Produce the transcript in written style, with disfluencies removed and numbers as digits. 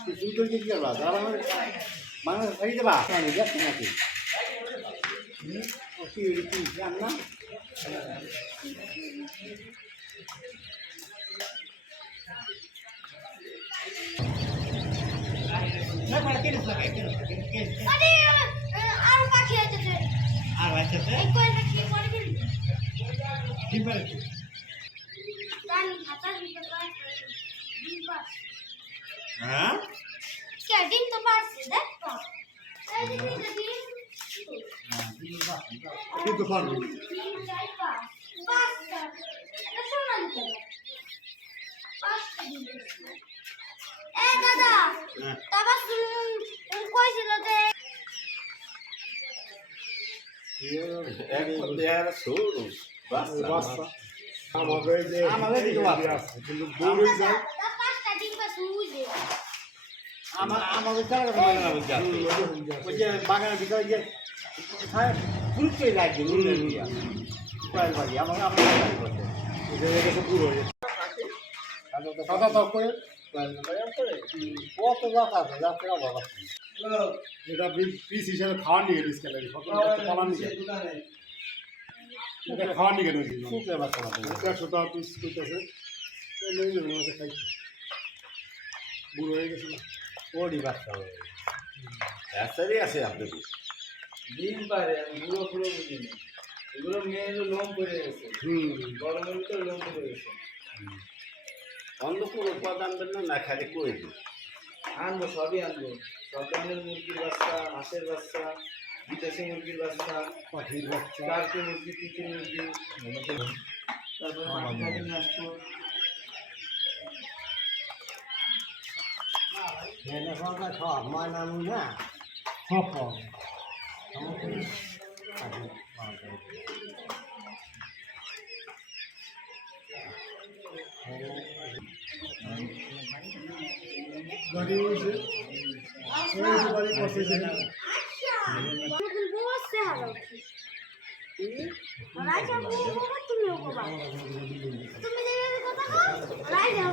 শুরু করে কি করবা তারা বাংলা খাই দেবা আমি যাচ্ছি নাকি কি কি জান না আর পাখি আছে আর আছে এই কয়টা কি করে দিলি কি করে জানি হাতা দিতে পারছ দিন পাস হ্যাঁ কে দিন তো পারছে দেখ তো এই দিন কিন্তু পারবো দিন চাই পাস পাঁচটা এটা শোনা দিতে পাঁচটা দিন এ দাদা তাবা শুনুন কইছিল যে আমাদের দিকে আছে কিন্তু দূরে যায় পাঁচটা দিন পাস বুঝে আমাদের ওই যে বাগানের ভিতরে যে ফুল চলে যায় কয়েল বাড়ি আমাকে আমার পুরো হয়ে সাদা তক করে কত জাত আছে জাতের অভাব আছে এটা পিস হিসাবে খাওয়ার নিয়ে পিস খেলে খাওয়ার নিয়ে এটা খাওয়ার নিয়ে গেছে শুকনো বাচ্চা 100 টাকা পিস করতেছে খাই বুড়ো হয়ে গেছে না ওরই বাচ্চা হয়ে রাস্তারই আছে আপনাদের দিন পারে আমি পুরো পুরো বুঝিনি এগুলো মেয়ে লোম পড়ে গেছে গরমের ভিতরে লোম পড়ে গেছে অন্য কোনো উপাদান আনবেন না খালি করে দিন আনবো সবই আনবো সব ধরনের মুরগির বাচ্চা হাঁসের বাচ্চা বিদেশি মুরগির বাচ্চা পাখির বাচ্চা টার্কি মুরগি তিতি মুরগি তারপরে মাটি খাতে নিয়ে আসবো খাওয়া ময়না না সব খাওয়া গাড়ি হয়েছে বাড়ি বসেছে আচ্ছা তুমি বসে হারো রাজা বাবা তুমি বাবা তুমি যে কথা রাজা